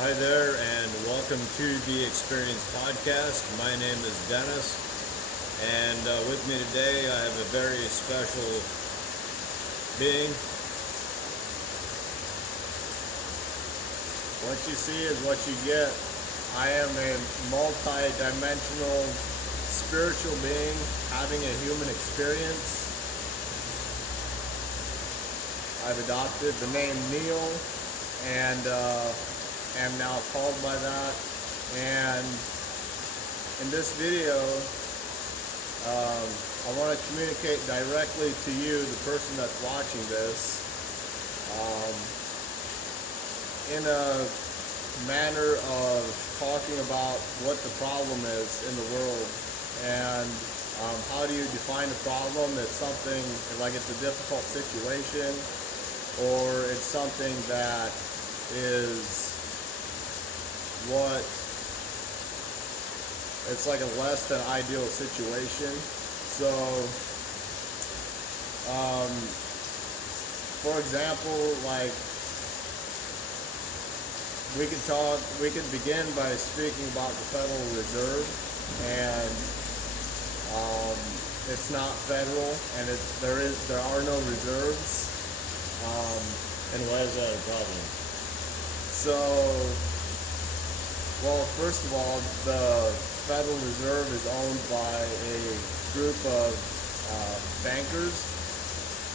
Hi there, and welcome to the Experience Podcast. My name is Dennis, and with me today I have a very special being. What you see is what you get. I am a multi-dimensional spiritual being having a human experience. I've adopted the name Neil and am now called by that. And in this video, I want to communicate directly to you, the person that's watching this, in a manner of talking about what the problem is in the world and how do you define a problem. It's something like it's a difficult situation, or it's something that is it's like a less than ideal situation. So for example, like we could begin by speaking about the Federal Reserve, and it's not federal, and there are no reserves. And why is that a problem? So, well, first of all, the Federal Reserve is owned by a group of bankers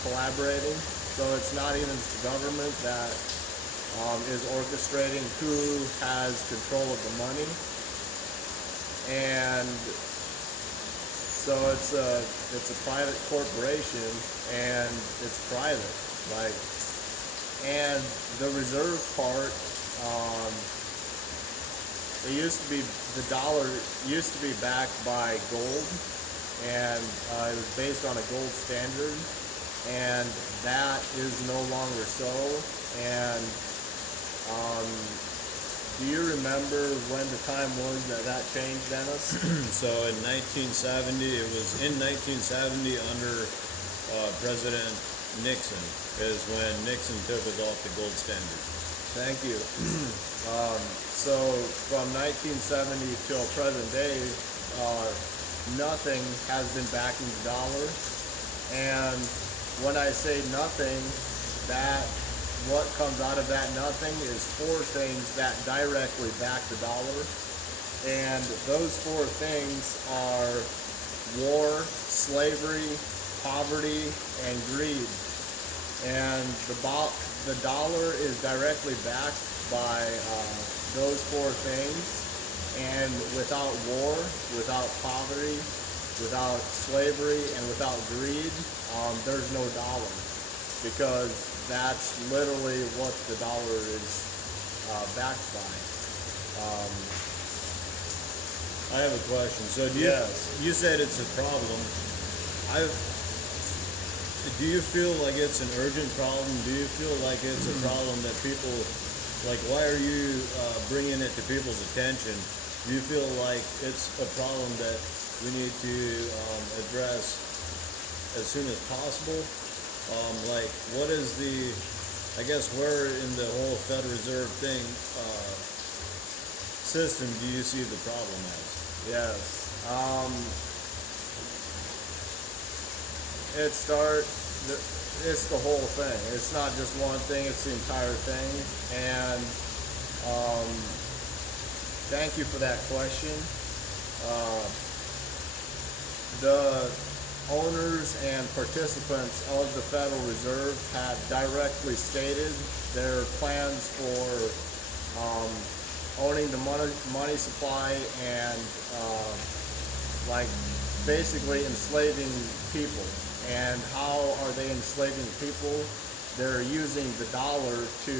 collaborating. So it's not even the government that is orchestrating who has control of the money. And so it's a private corporation, and it's private. And the reserve part, the dollar used to be backed by gold, and it was based on a gold standard, and that is no longer so. And do you remember when the time was that changed, Dennis? So in 1970, it was in 1970 under President Nixon is when Nixon took us off the gold standard. Thank you. So from 1970 till present day, nothing has been backing the dollar. And when I say nothing, what comes out of that nothing is four things that directly back the dollar. And those four things are war, slavery, poverty, and greed. And the dollar is directly backed by those four things. And without war, without poverty, without slavery, and without greed, there's no dollar. Because that's literally what the dollar is backed by. I have a question. So you said it's a problem. Do you feel like it's an urgent problem? Do you feel like it's a problem that people, like, why are you bringing it to people's attention? Do you feel like it's a problem that we need to address as soon as possible? Like, what is where in the whole Federal Reserve thing system do you see the problem as? Yes. It's the whole thing. It's not just one thing, it's the entire thing. And thank you for that question. The owners and participants of the Federal Reserve have directly stated their plans for owning the money supply and basically enslaving people. And how are they enslaving people? They're using the dollar to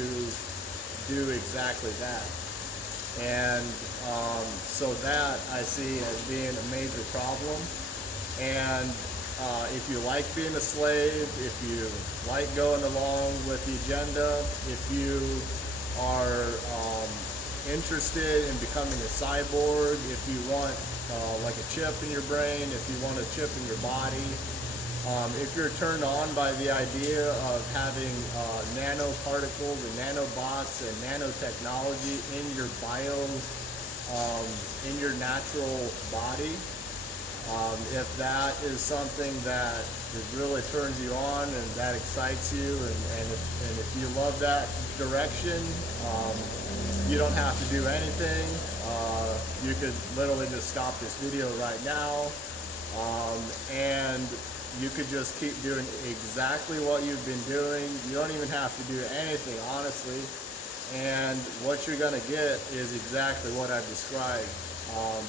do exactly that. And so that I see as being a major problem. And if you like being a slave, if you like going along with the agenda, if you are interested in becoming a cyborg, if you want like a chip in your brain, if you want a chip in your body, If you're turned on by the idea of having nanoparticles and nanobots and nanotechnology in your in your natural body, if that is something that really turns you on and that excites you, and if you love that direction, you don't have to do anything. You could literally just stop this video right now, and you could just keep doing exactly what you've been doing. You don't even have to do anything, honestly. And what you're gonna get is exactly what I've described,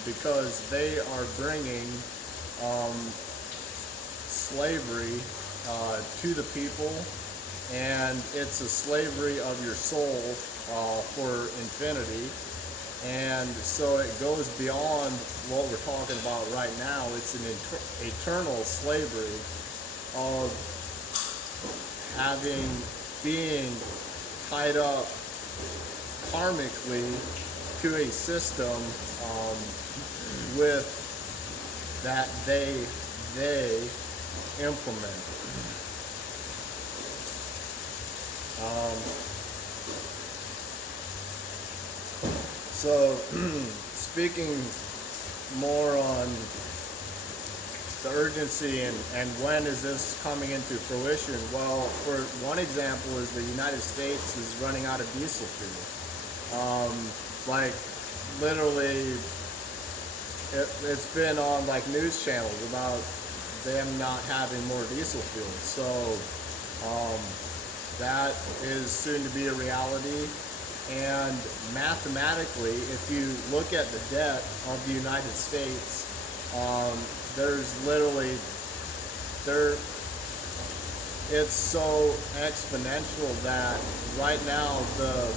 because they are bringing slavery to the people, and it's a slavery of your soul for infinity. And so it goes beyond what we're talking about right now. It's an eternal slavery of being tied up karmically to a system with that they implement. So speaking more on the urgency and when is this coming into fruition, well, for one example is the United States is running out of diesel fuel. Like literally it's been on like news channels about them not having more diesel fuel. So that is soon to be a reality. And mathematically, if you look at the debt of the United States, there's literally, it's so exponential that right now the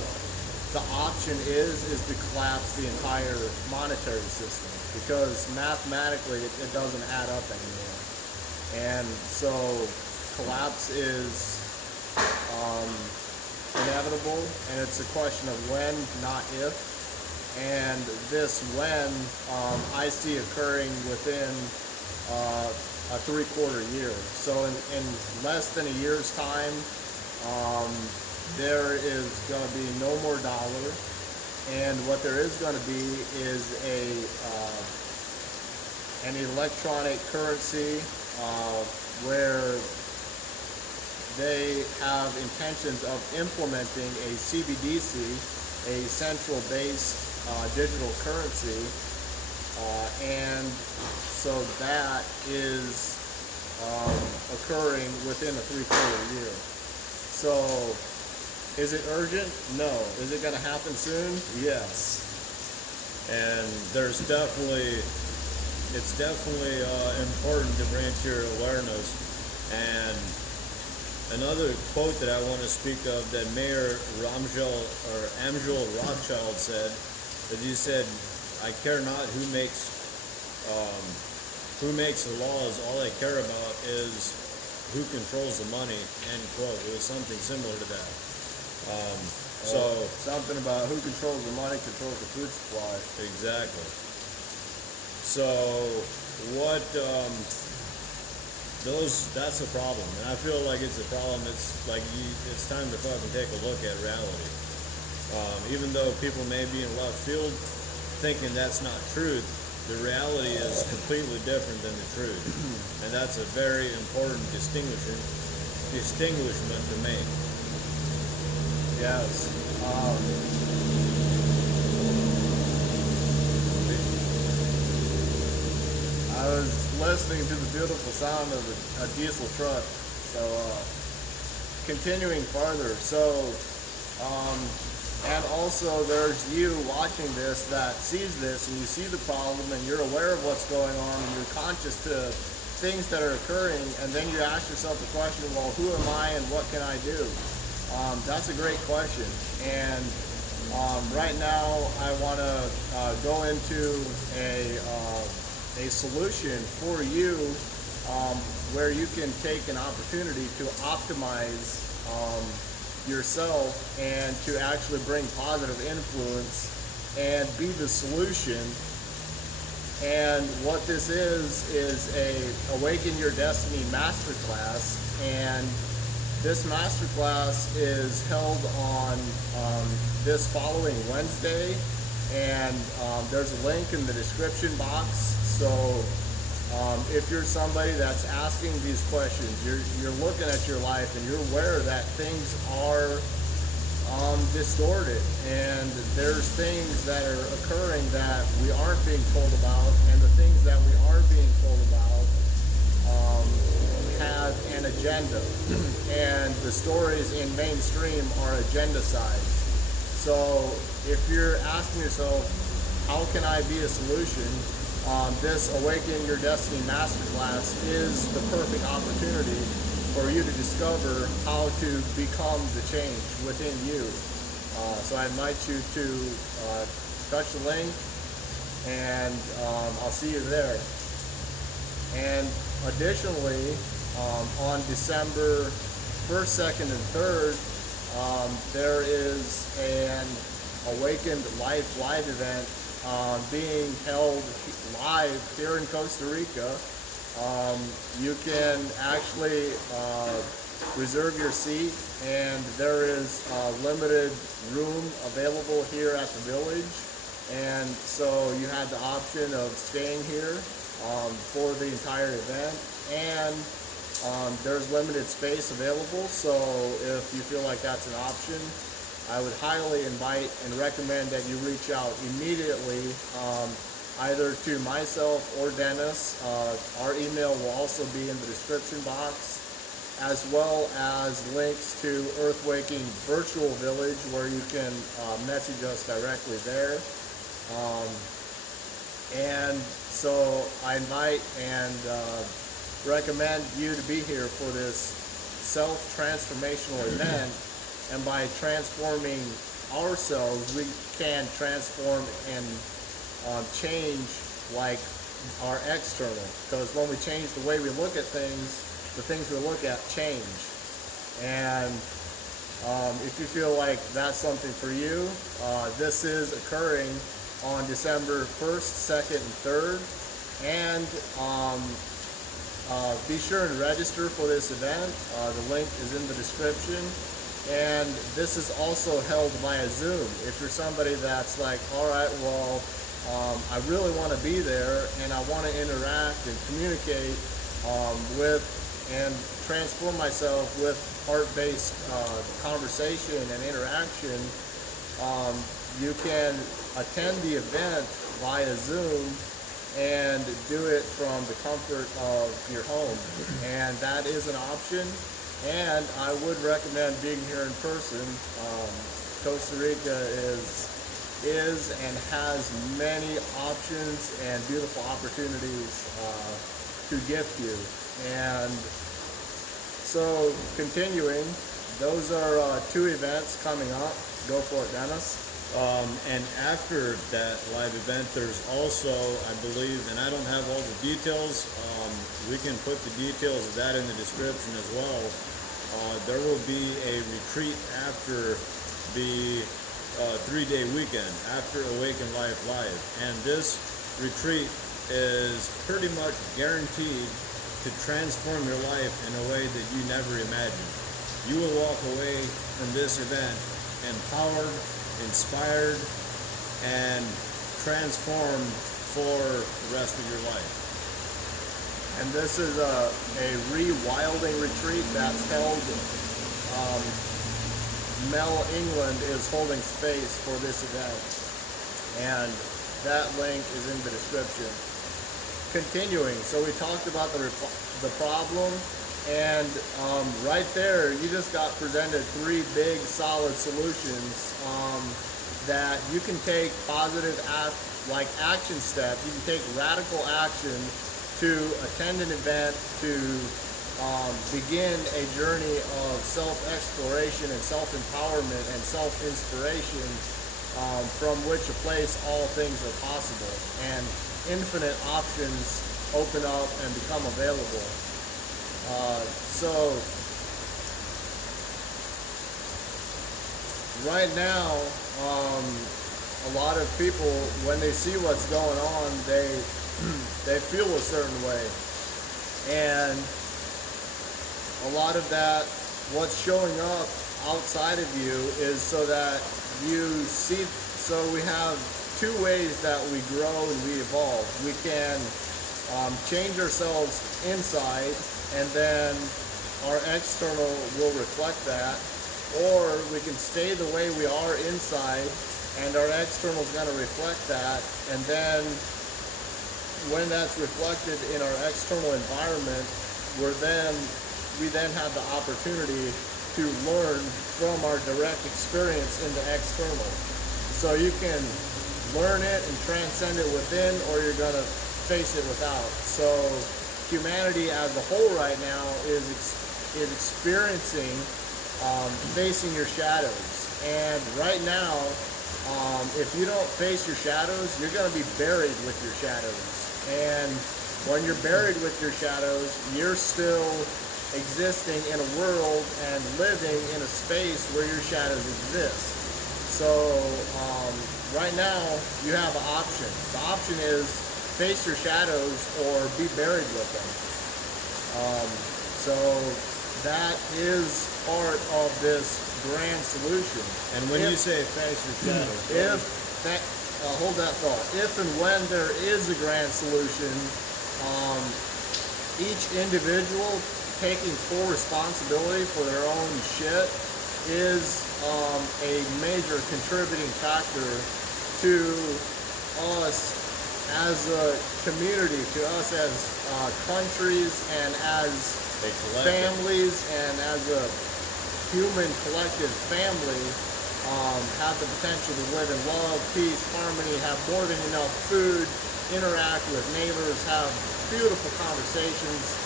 option is to collapse the entire monetary system, because mathematically it doesn't add up anymore. And so collapse is inevitable, and it's a question of when, not if. And this when I see occurring within a 3/4 year. So in less than a year's time, there is going to be no more dollar, and what there is going to be is an electronic currency where they have intentions of implementing a CBDC, a central-based digital currency, and so that is occurring within a 3/4 year. So, is it urgent? No. Is it going to happen soon? Yes. And it's definitely important to bring it to your awareness. And another quote that I want to speak of that Mayor Amjad Rothschild said, is he said, "I care not who makes the laws. All I care about is who controls the money." End quote. It was something similar to that. So something about who controls the money controls the food supply. Exactly. So what? That's a problem, and I feel like it's a problem. It's like it's time to fucking take a look at reality. Even though people may be in left field thinking that's not truth, the reality is completely different than the truth, and that's a very important distinguishment to make. Yes. I was listening to the beautiful sound of a diesel truck. So, continuing farther. So, and also there's you watching this that sees this, and you see the problem, and you're aware of what's going on, and you're conscious to things that are occurring, and then you ask yourself the question, well, who am I and what can I do? That's a great question. And right now I want to go into a solution for you where you can take an opportunity to optimize yourself and to actually bring positive influence and be the solution And what this is a Awaken Your Destiny masterclass. And this masterclass is held on this following Wednesday, and there's a link in the description box. So if you're somebody that's asking these questions, you're looking at your life and you're aware that things are distorted, and there's things that are occurring that we aren't being told about, and the things that we are being told about have an agenda, and the stories in mainstream are agenda-sized. So if you're asking yourself, how can I be a solution? This Awaken Your Destiny Masterclass is the perfect opportunity for you to discover how to become the change within you. So I invite you to touch the link, and I'll see you there. And additionally, on December 1st, 2nd, and 3rd, there is an Awakened Life live event being held live here in Costa Rica. You can actually reserve your seat, and there is limited room available here at the village, and so you have the option of staying here for the entire event, and there's limited space available. So if you feel like that's an option, I would highly invite and recommend that you reach out immediately, either to myself or Dennis. Our email will also be in the description box, as well as links to Earthwaking Virtual Village, where you can message us directly there. And so I invite and recommend you to be here for this self-transformational event. And by transforming ourselves, we can transform and change like our external. Because when we change the way we look at things, the things we look at change. And if you feel like that's something for you, this is occurring on December 1st, 2nd, and 3rd. And be sure and register for this event. The link is in the description. And this is also held via Zoom. If you're somebody that's like, all right, well, I really want to be there, and I want to interact and communicate with and transform myself with heart-based conversation and interaction, you can attend the event via Zoom and do it from the comfort of your home. And that is an option. And I would recommend being here in person. Costa Rica is and has many options and beautiful opportunities to gift you. And so continuing, those are two events coming up. Go for it, Dennis. And after that live event, there's also, I believe, and I don't have all the details, we can put the details of that in the description as well. There will be a retreat after the 3-day weekend, after Awaken Life Live. And this retreat is pretty much guaranteed to transform your life in a way that you never imagined. You will walk away from this event empowered, inspired, and transformed for the rest of your life. And this is a rewilding retreat that's held. Mel England is holding space for this event, and that link is in the description. Continuing, so we talked about the problem, and right there you just got presented 3 big solid solutions that you can take positive action steps. You can take radical action to attend an event, to begin a journey of self-exploration and self-empowerment and self-inspiration, from which a place all things are possible, and infinite options open up and become available. So right now, a lot of people, when they see what's going on, they they feel a certain way. And a lot of that, what's showing up outside of you is so that you see. So we have two ways that we grow and we evolve. We can change ourselves inside, and then our external will reflect that, or we can stay the way we are inside, and our external is going to reflect that, and then when that's reflected in our external environment, we then have the opportunity to learn from our direct experience in the external. So you can learn it and transcend it within, or you're going to face it without. So humanity as a whole right now is experiencing facing your shadows. And right now, if you don't face your shadows, you're going to be buried with your shadows. And when you're buried with your shadows, you're still existing in a world and living in a space where your shadows exist. So right now, you have an option. The option is face your shadows or be buried with them. So that is part of this grand solution. And when you say face your shadows, hold that thought. If and when there is a grand solution, each individual taking full responsibility for their own shit is a major contributing factor to us as a community, to us as countries, and as families, and as a human collective family, have the potential to live in love, peace, harmony, have more than enough food, interact with neighbors, have beautiful conversations.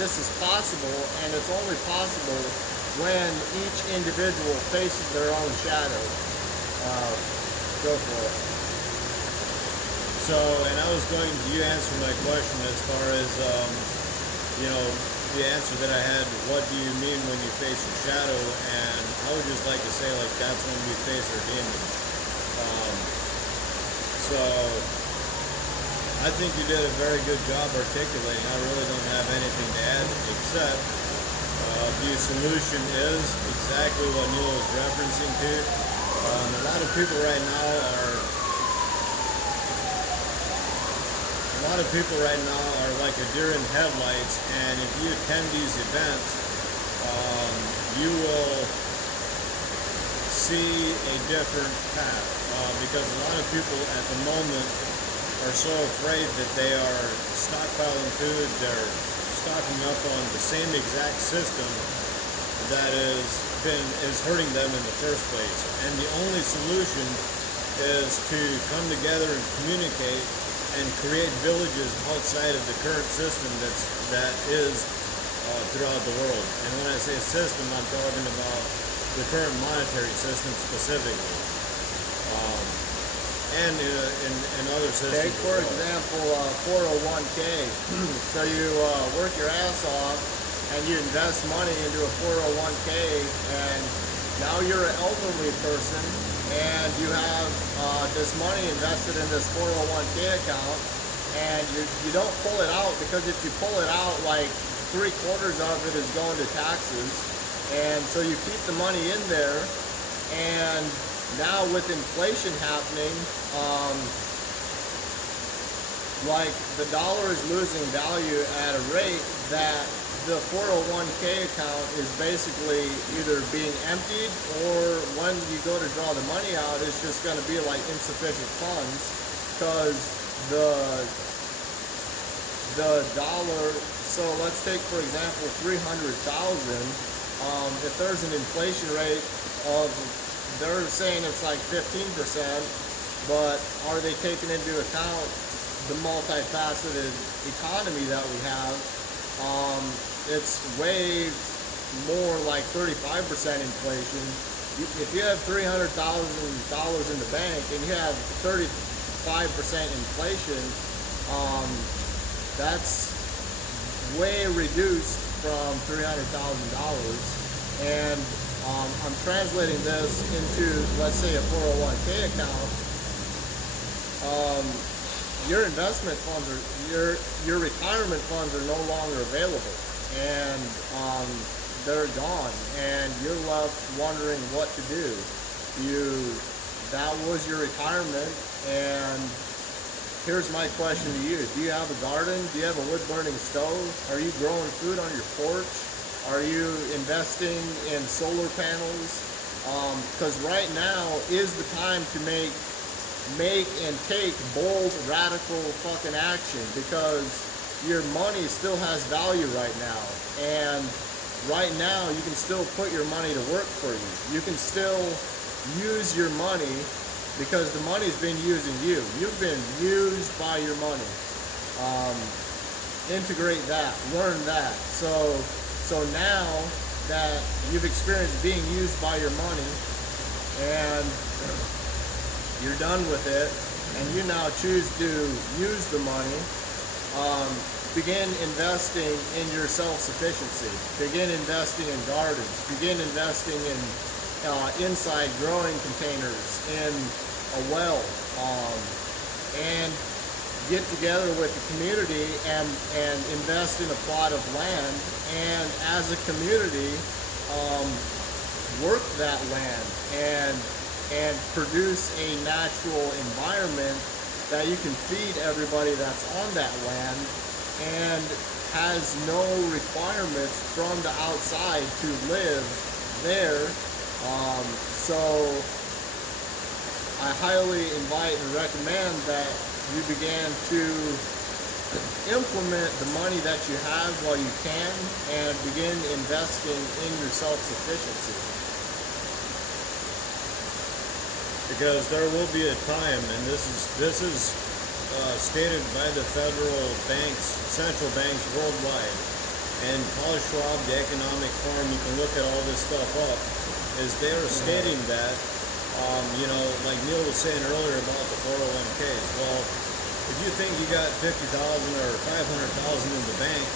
This is possible, and it's only possible when each individual faces their own shadow. Go for it. So, and I was going, you answered my question as far as, the answer that I had, what do you mean when you face your shadow? And I would just like to say, like, that's when we face our demons. So, I think you did a very good job articulating. I really don't have anything to add, except the solution is exactly what Neil is referencing to. A lot of people right now are like a deer in headlights, and if you attend these events, you will see a different path, because a lot of people at the moment are so afraid that they are stockpiling food, they're stocking up on the same exact system that is hurting them in the first place. And the only solution is to come together and communicate and create villages outside of the current system that is throughout the world. And when I say system, I'm talking about the current monetary system specifically, and in other systems. Take for example 401k. So you work your ass off and you invest money into a 401k, and now you're an elderly person, and you have this money invested in this 401k account, and you don't pull it out, because if you pull it out, like 3/4 of it is going to taxes, and so you keep the money in there, and now with inflation happening, like the dollar is losing value at a rate that the 401k account is basically either being emptied, or when you go to draw the money out, it's just going to be like insufficient funds, because the dollar. So let's take for example 300,000. If there's an inflation rate of, they're saying it's like 15%, but are they taking into account the multifaceted economy that we have? It's way more like 35% inflation. If you have $300,000 in the bank and you have 35% inflation, that's way reduced from $300,000. And I'm translating this into, let's say, a 401k account. your investment funds are your retirement funds are no longer available, and they're gone, and you're left wondering what to do. That was your retirement, and here's my question to you: do you have a garden? Do you have a wood burning stove? Are you growing food on your porch? Are you investing in solar panels? Because right now is the time to make and take bold, radical fucking action, because your money still has value right now. And right now you can still put your money to work for you. You can still use your money, because the money's been using you. You've been used by your money. Integrate that, learn that. So now that you've experienced being used by your money, and you're done with it, and you now choose to use the money, begin investing in your self-sufficiency. Begin investing in gardens. Begin investing in inside growing containers, in a well, and get together with the community and invest in a plot of land, and as a community work that land and produce a natural environment that you can feed everybody that's on that land, and has no requirements from the outside to live there. So I highly invite and recommend that you begin to implement the money that you have while you can, and begin investing in your self-sufficiency. Because there will be a time, and this is stated by the federal banks, central banks worldwide, and Paul Schwab, the Economic Forum, you can look at all this stuff up, is they are stating that, like Neil was saying earlier about the 401ks. Well, if you think you got 50,000 or 500,000 in the bank,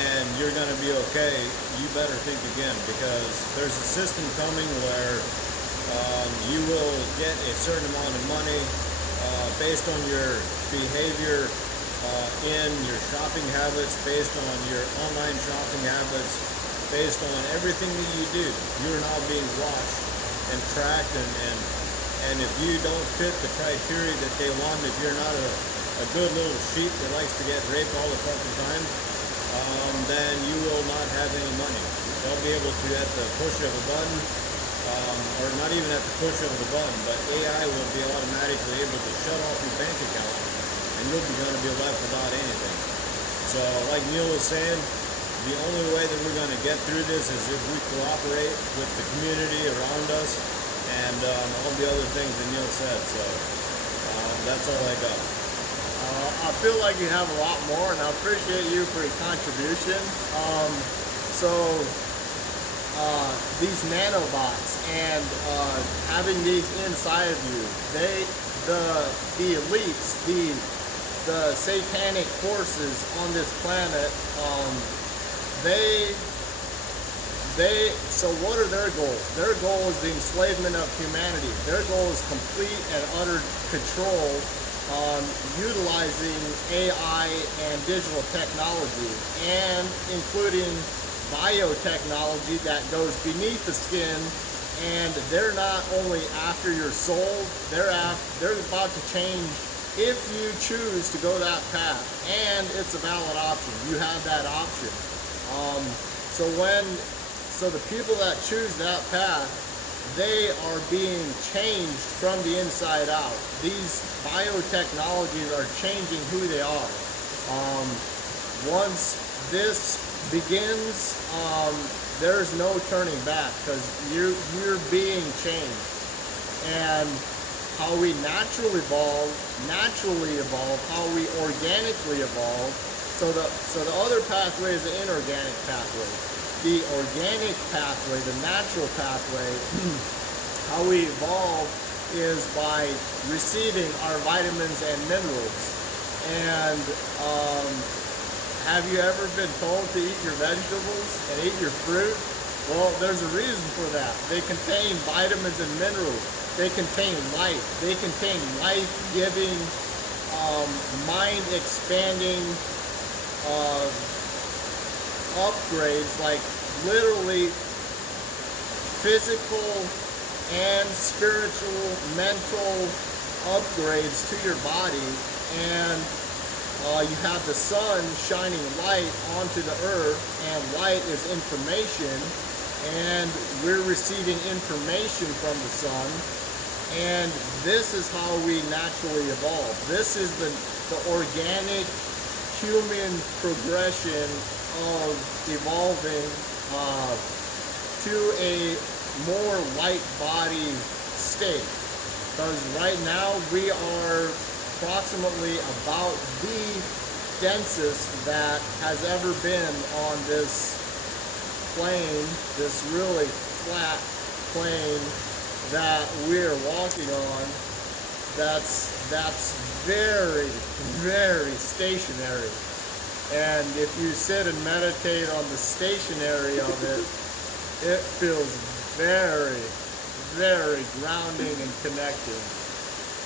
and you're going to be okay, you better think again, because there's a system coming where you will get a certain amount of money based on your behavior in your shopping habits, based on your online shopping habits, based on everything that you do. You're now being watched and tracked, and if you don't fit the criteria that they want, if you're not a good little sheep that likes to get raped all the fucking time, then you will not have any money. They'll be able to, at the push of a button, or not even at the push of the button, but AI will be automatically able to shut off your bank account, and you'll be going to be left without anything. So like Neil was saying, the only way that we're going to get through this is if we cooperate with the community around us, and all the other things that Neil said. So that's all I got. I feel like you have a lot more, and I appreciate you for your contribution. These nanobots and having these inside of you, the elites, the satanic forces on this planet, so what are their goals? Their goal is the enslavement of humanity. Their goal is complete and utter control, utilizing AI and digital technology, and including biotechnology that goes beneath the skin. And they're not only after your soul, they're about to change if you choose to go that path, and it's a valid option. You have that option. So the people that choose that path, they are being changed from the inside out. These biotechnologies are changing who they are. Once this begins, there's no turning back, because you're being changed. And how we naturally evolve, how we organically evolve. So the other pathway is the inorganic pathway. The organic pathway, the natural pathway, how we evolve is by receiving our vitamins and minerals. And have you ever been told to eat your vegetables and eat your fruit? Well, there's a reason for that. They contain vitamins and minerals. They contain life. They contain life-giving mind expanding upgrades, like literally physical and spiritual, mental upgrades to your body. And you have the sun shining light onto the earth, and light is information, and we're receiving information from the sun. And this is how we naturally evolve. This is the organic human progression of evolving to a more light body state. Because right now we are approximately about the densest that has ever been on this plane, this really flat plane that we're walking on. That's very, very stationary. And if you sit and meditate on the stationary of it, it feels very, very grounding and connecting.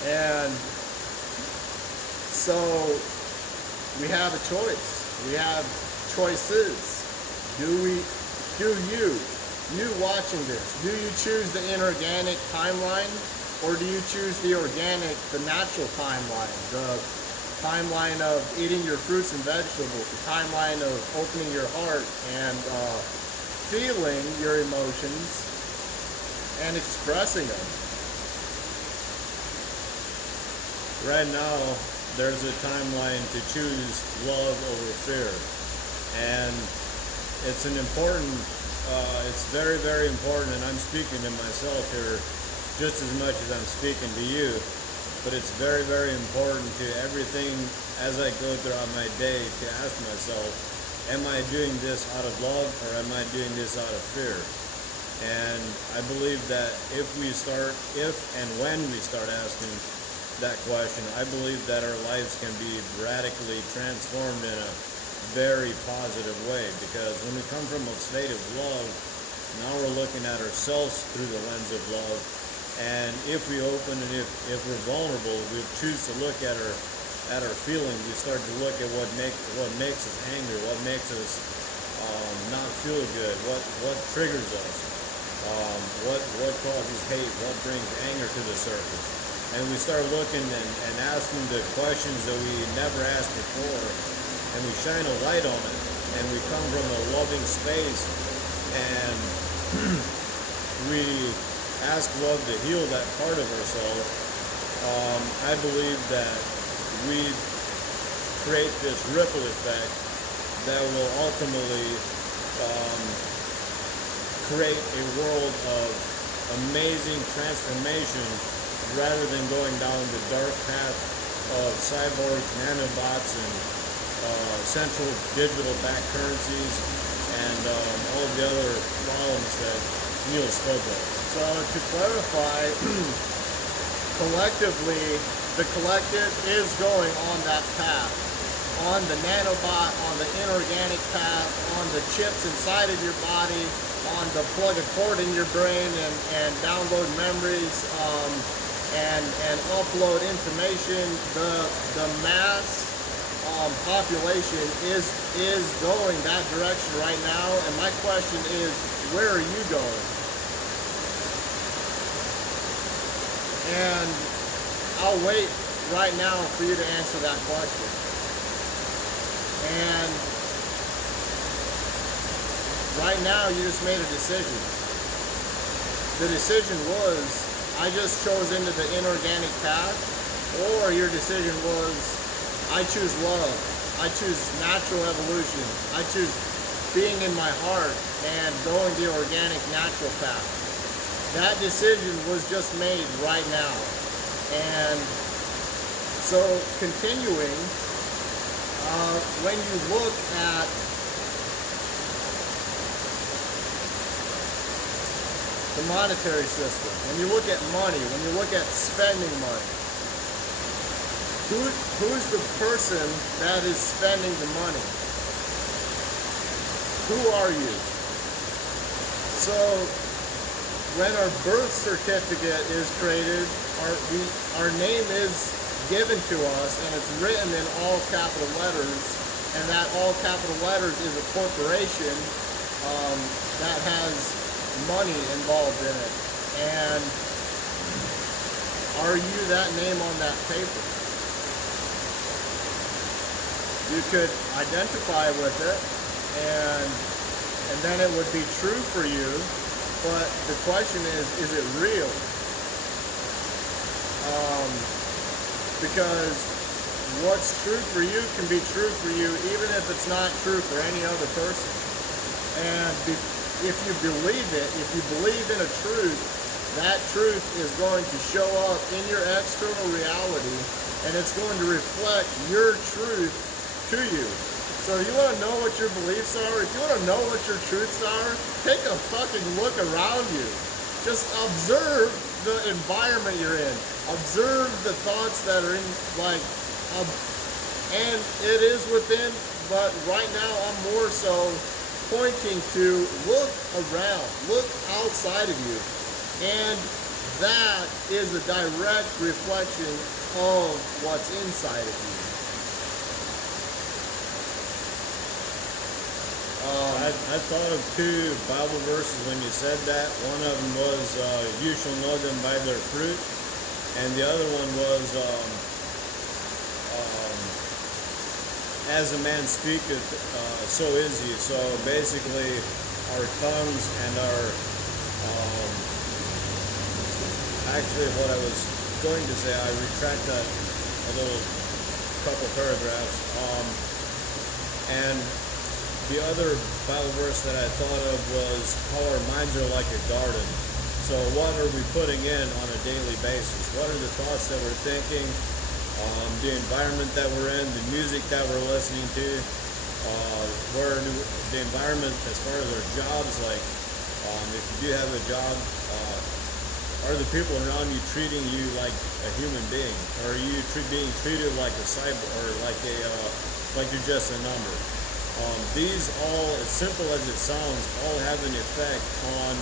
And so we have a choice. We have choices. You watching this, do you choose the inorganic timeline, or do you choose the organic, the natural timeline, the timeline of eating your fruits and vegetables, the timeline of opening your heart and feeling your emotions and expressing them? Right now, there's a timeline to choose love over fear. And it's an important, it's very, very important, and I'm speaking to myself here just as much as I'm speaking to you, but it's very, very important to everything as I go throughout my day to ask myself, am I doing this out of love, or am I doing this out of fear? And I believe that if and when we start asking that question, I believe that our lives can be radically transformed in a very positive way, because when we come from a state of love, now we're looking at ourselves through the lens of love. And if we open and if we're vulnerable, we choose to look at our feelings. We start to look at what makes us angry, what makes us not feel good, what triggers us, what causes hate, what brings anger to the surface. And we start looking and asking the questions that we never asked before, and we shine a light on it, and we come from a loving space, and we ask love to heal that part of ourselves. I believe that we create this ripple effect that will ultimately create a world of amazing transformation, rather than going down the dark path of cyborgs, nanobots, and central digital back currencies, and all of the other problems that Neil spoke of. So to clarify, collectively, the collective is going on that path, on the nanobot, on the inorganic path, on the chips inside of your body, on the plug a cord in your brain and download memories, and upload information. The mass population is going that direction right now, and my question is, where are you going? And I'll wait right now for you to answer that question. And right now you just made a decision. The decision was, I just chose into the inorganic path, or your decision was, I choose love, I choose natural evolution, I choose being in my heart and going the organic natural path. That decision was just made right now. And so continuing, when you look at the monetary system, when you look at money, when you look at spending money, who's the person that is spending the money? Who are you? So when our birth certificate is created, our name is given to us, and it's written in all capital letters, and that all capital letters is a corporation that has money involved in it. And are you that name on that paper? You could identify with it, and then it would be true for you. But the question is it real? Because what's true for you can be true for you even if it's not true for any other person. And if you believe it, if you believe in a truth, that truth is going to show up in your external reality, and it's going to reflect your truth to you. So you want to know what your beliefs are? If you want to know what your truths are, take a fucking look around you. Just observe the environment you're in. Observe the thoughts that are in, and it is within, but right now I'm more so pointing to look around, look outside of you. And that is a direct reflection of what's inside of you. I thought of two Bible verses when you said that. One of them was, you shall know them by their fruit. And the other one was, as a man speaketh, so is he. So basically, our tongues and our, actually what I was going to say, I retract that a little couple paragraphs. And the other Bible verse that I thought of was how our minds are like a garden. So what are we putting in on a daily basis? What are the thoughts that we're thinking? The environment that we're in, the music that we're listening to, the environment as far as our jobs, like if you do have a job, are the people around you treating you like a human being? Or are you being treated like a cyborg, or like you're just a number? These all, as simple as it sounds, all have an effect on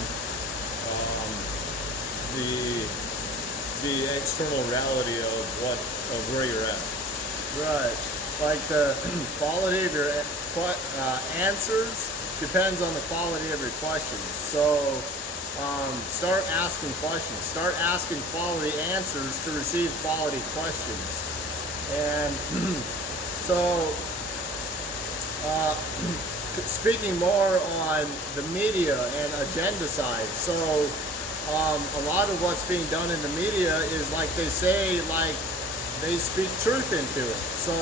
the external reality of where you're at. Right. Like the quality of your answers depends on the quality of your questions. So start asking questions. Start asking quality answers to receive quality questions. And so speaking more on the media and agenda side. So a lot of what's being done in the media is like they say, like they speak truth into it. So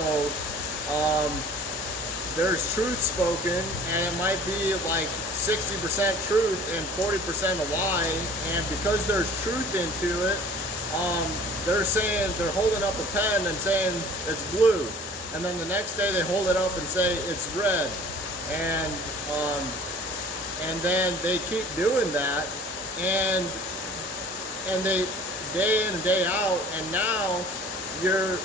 there's truth spoken, and it might be like 60% truth and 40% a lie. And because there's truth into it, they're saying, they're holding up a pen and saying it's blue. And then the next day they hold it up and say it's red. And then they keep doing that, and they day in and day out, and now your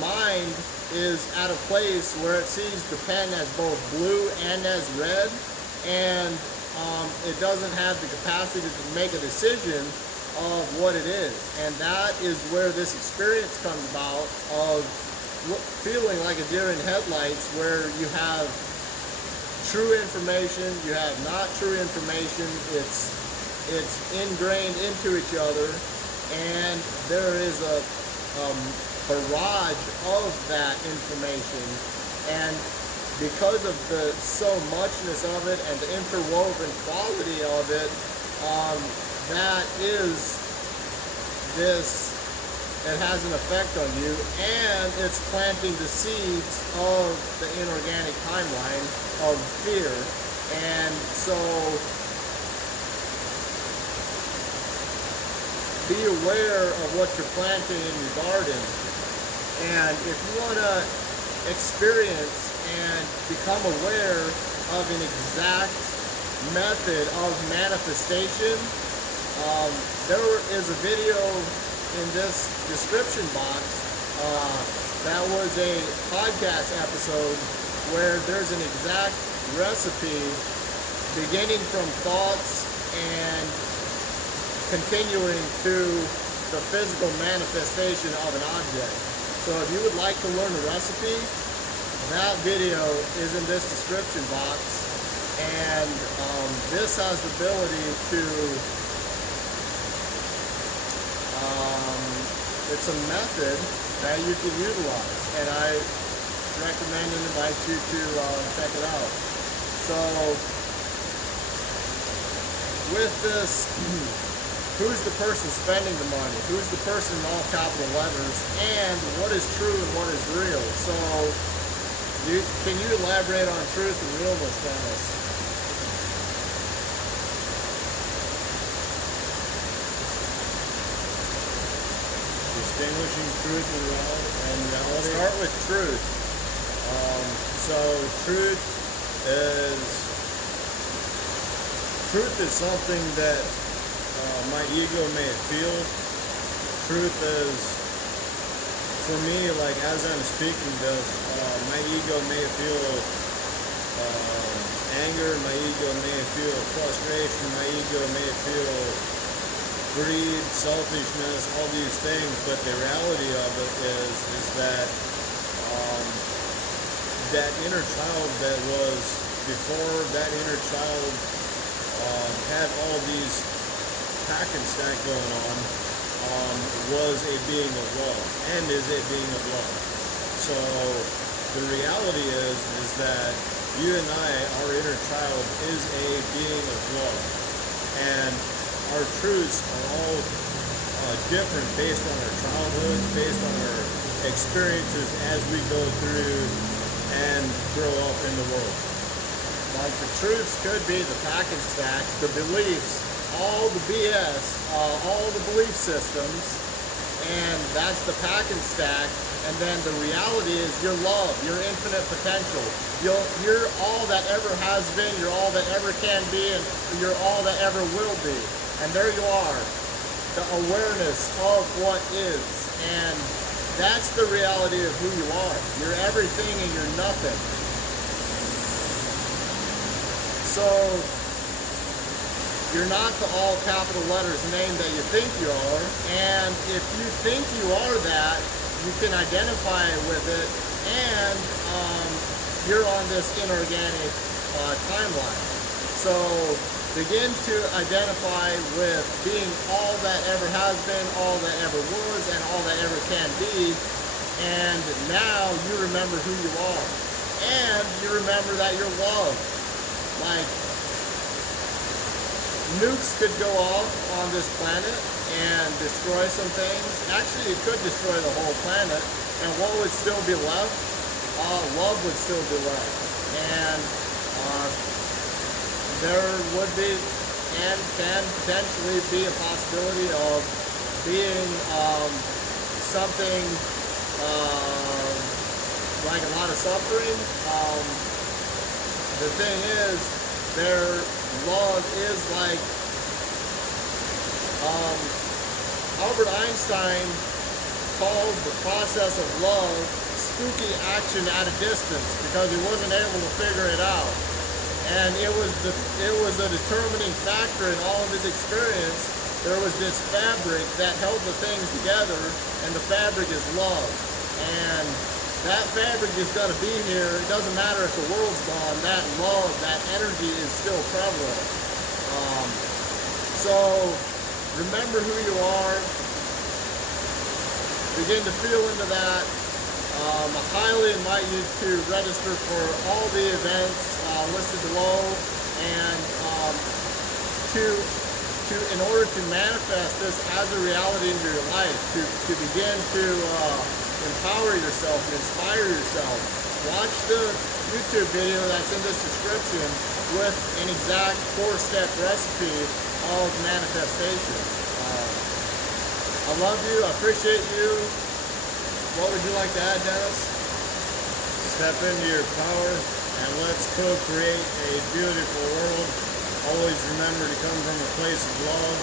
mind is at a place where it sees the pen as both blue and as red, and it doesn't have the capacity to make a decision of what it is. And that is where this experience comes about of feeling like a deer in headlights, where you have true information, you have not true information, it's ingrained into each other, and there is a barrage of that information. And because of the so muchness of it and the interwoven quality of it, that is this, it has an effect on you, and it's planting the seeds of the inorganic timeline of fear. And so be aware of what you're planting in your garden. And if you want to experience and become aware of an exact method of manifestation, there is a video in this description box that was a podcast episode where there's an exact recipe beginning from thoughts and continuing to the physical manifestation of an object. So if you would like to learn the recipe, that video is in this description box, and this has the ability to, it's a method that you can utilize, and I recommend and invite you to check it out. So with this, who's the person spending the money? Who's the person in all capital letters? And what is true and what is real? So can you elaborate on truth and realness, Dennis? Distinguishing truth and reality. Start with truth. So truth is something that my ego may feel. Truth is, for me, like as I'm speaking this, my ego may feel anger, my ego may feel frustration, my ego may feel greed, selfishness, all these things, but the reality of it is that that inner child that was before, that inner child had all these pack and stack going on, was a being of love and is a being of love. So the reality is that you and I, our inner child, is a being of love, and our truths are all different based on our childhood, based on our experiences as we go through and grow up in the world. Like the truths could be the pack and stacks, the beliefs, all the BS, all the belief systems, and that's the pack and stack. And then the reality is your love, your infinite potential. You're all that ever has been, you're all that ever can be, and you're all that ever will be. And there you are, the awareness of what is. And that's the reality of who you are. You're everything and you're nothing. So you're not the all capital letters name that you think you are. And if you think you are that, you can identify with it, and you're on this inorganic timeline. So begin to identify with being all that ever has been, all that ever was, and all that ever can be. And now you remember who you are. And you remember that you're loved. Like, nukes could go off on this planet and destroy some things. Actually, it could destroy the whole planet. And what would still be left? Love would still be left. And there would be and can potentially be a possibility of being something like a lot of suffering. The thing is, their love is like Albert Einstein called the process of love spooky action at a distance because he wasn't able to figure it out. And it was a determining factor in all of his experience. There was this fabric that held the things together, and the fabric is love. And that fabric is going to be here. It doesn't matter if the world's gone. That love, that energy is still prevalent. So remember who you are. Begin to feel into that. I highly invite you to register for all the events listed below, and in order to manifest this as a reality into your life, to begin to empower yourself and inspire yourself, watch the YouTube video that's in this description with an exact 4-step recipe of manifestation. I love you. I appreciate you. What would you like to add, Dennis? Step into your power and let's co-create a beautiful world. Always remember to come from a place of love.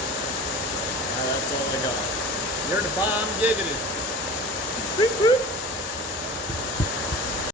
That's all I got. You're the bomb giggity. Whoop, whoop.